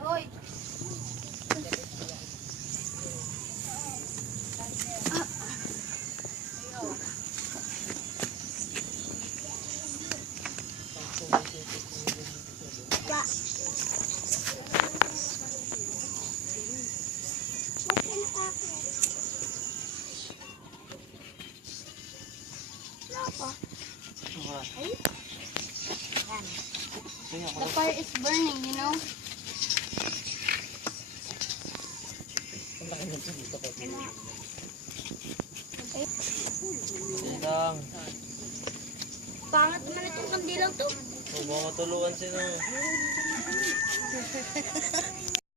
Hoy. The fire is burning, you know? Lang. Pangat naman itong kandilaw to. Huwag mo matulungan sino.